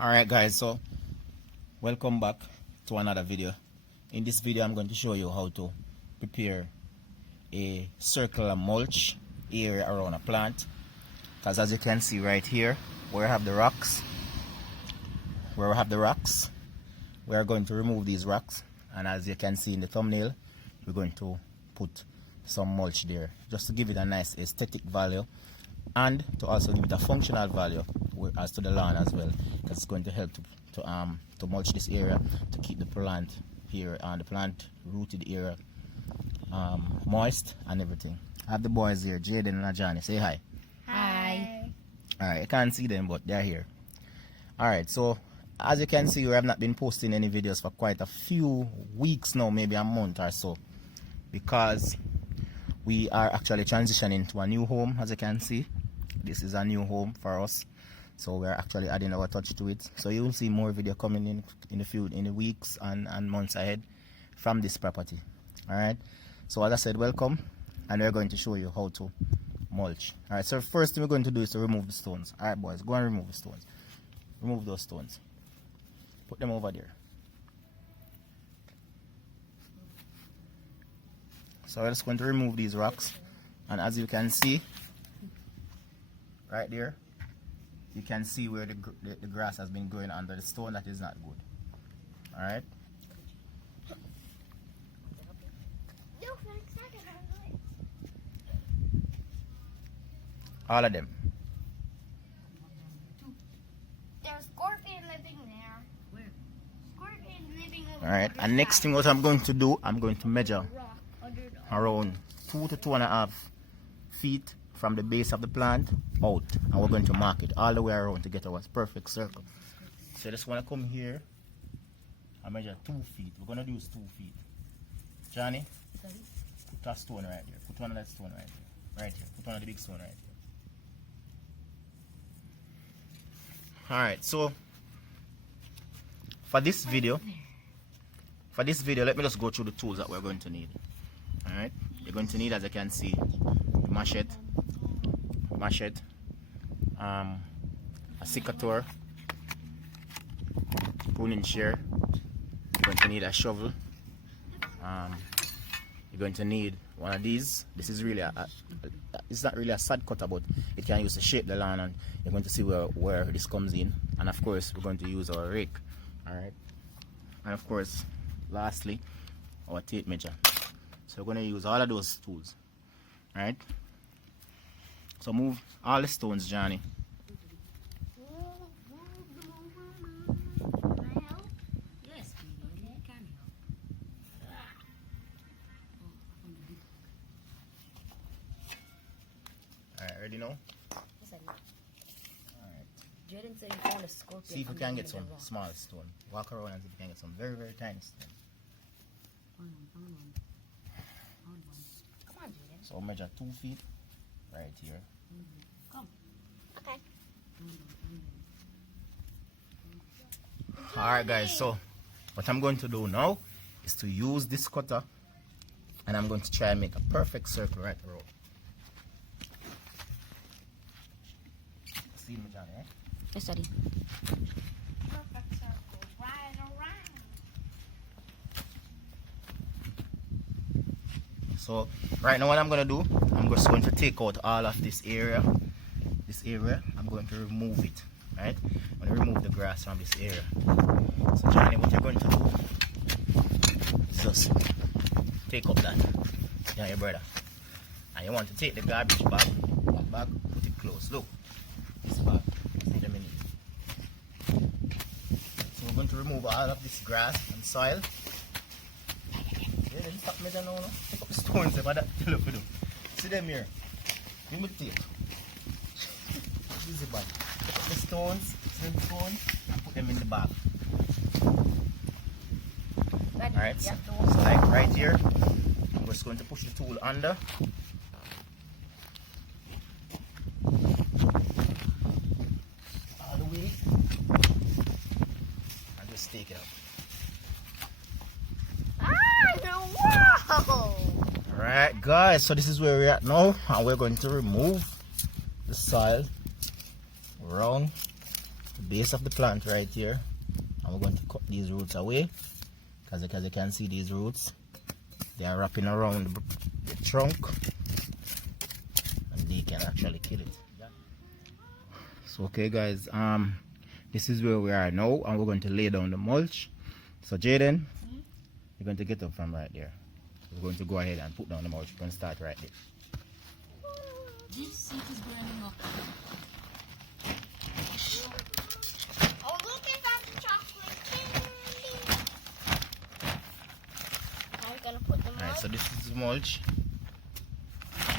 Alright guys, so welcome back to another video. In this video I'm going to show you how to prepare a circular mulch area around a plant. Because as you can see right here, where I have the rocks, we are going to remove these rocks, and as you can see in the thumbnail, we're going to put some mulch there just to give it a nice aesthetic value and to also give it a functional value as to the lawn as well, because it's going to help to mulch this area to keep the plant here and the plant rooted area moist and everything. I have the boys here, Jaden and Johnny. Say hi. Hi. Alright, you can't see them, but they're here. Alright, so as you can see, we have not been posting any videos for quite a few weeks now, maybe a month or so, because we are actually transitioning to a new home. As you can see, this is a new home for us, so we're actually adding our touch to it. So you will see more video coming in the weeks and months ahead from this property. Alright, so as I said, welcome, and we're going to show you how to mulch. Alright, so first thing we're going to do is to remove the stones. Alright boys, go and remove the stones. Remove those stones. Put them over there. So we're just going to remove these rocks, and as you can see right there, you can see where the grass has been growing under the stone. That is not good. Alright, all of them. There's scorpion living there. Where? Scorpion living over there. Alright, and next thing what I'm going to do, I'm going to measure around 2 to 2.5 feet from the base of the plant out, and we're going to mark it all the way around to get our perfect circle. So I just want to come here and measure 2 feet. We're going to use 2 feet. Johnny, put a stone right there. Put one of that stone right there. Right here. Put one of the big stone right here. Alright, so for this video, let me just go through the tools that we're going to need. Alright, you're going to need, as you can see, the machete, a secateur, pruning shear. You're going to need a shovel. You're going to need one of these. This is really it's not really a sod cutter, but it can use to shape the lawn, and you're going to see where this comes in. And of course, we're going to use our rake. Alright, and of course, lastly, our tape measure. So we're going to use all of those tools. Alright, so move all the stones, Johnny. Alright, ready now? Jaden said you found a scorpion. See if we can get some small stone. Walk around and see if we can get some very, very tiny stone. Come on, Jaden. So measure 2 feet right here. Come. Okay. Alright guys, so what I'm going to do now is to use this cutter, and I'm going to try and make a perfect circle right around. See me, Johnny, eh? Yes, Daddy. Perfect circle, right around. So right now what I'm going to do, I'm just going to take out all of this area. I'm going to remove it. Right? I'm going to remove the grass from this area. So Johnny, what you're going to do is just take up that. Yeah, your brother. And you want to take the garbage bag, put it close. Look, this bag. See them in it. So we're going to remove all of this grass and soil. Yeah, then stop me now. Take up the stones if I look for them. See them here. Give me the tape. Easy bag. Take up the stones, and put them in the bag. Alright, so like right here, I'm just going to push the tool under. All the way. And just take it out. Ah, wow! Alright guys, so this is where we're at now, and we're going to remove the soil around the base of the plant right here, and we're going to cut these roots away, because as you can see, these roots, they are wrapping around the trunk and they can actually kill it. So okay guys, this is where we are now, and we're going to lay down the mulch. So Jaden, you're going to get up from right there. We're going to go ahead and put down the mulch. We're going to start right there. This seat is burning up. Oh, look at that chocolate candy. Now we're gonna put them Alright, out. so this is mulch.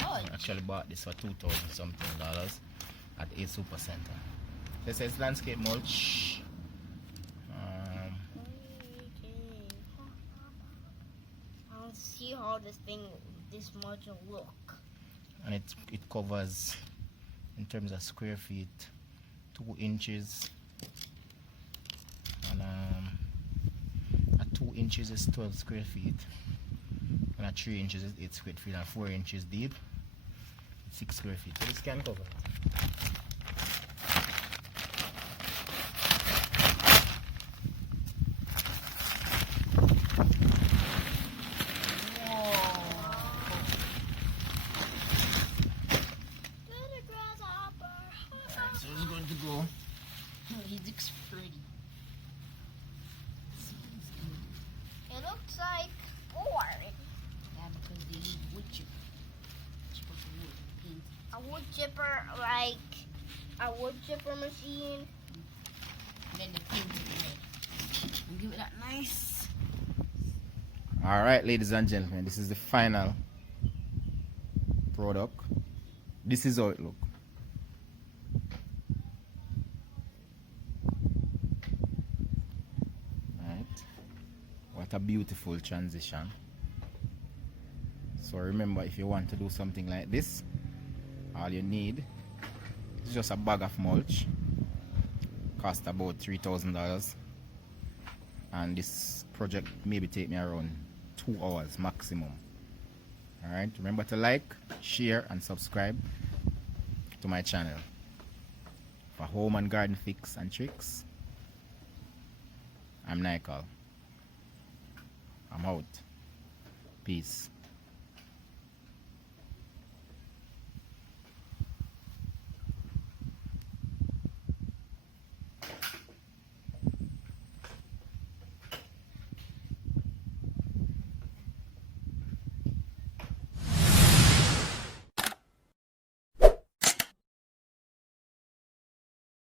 Mulch? I actually bought this for $2,000 something at a super center. This is landscape mulch. I want to see how this mulch will look. And it covers, in terms of square feet, 2 inches. And at 2 inches is 12 square feet. And at 3 inches is 8 square feet. And 4 inches deep, 6 square feet. So this can cover it. Little grasshopper. So it's going to go. He looks pretty. It looks like board. Yeah, because they use wood chipper. Chipper for wood. Paint. A wood chipper, like a wood chipper machine. And then they paint it red. And give it that nice. Alright, ladies and gentlemen, this is the final product. This is how it looks. Right. What a beautiful transition. So remember, if you want to do something like this, all you need is just a bag of mulch. Cost about $3,000. And this project maybe take me around 2 hours maximum. Alright, remember to like, share and subscribe to my channel for home and garden fix and tricks. I'm Nicole. I'm out. Peace.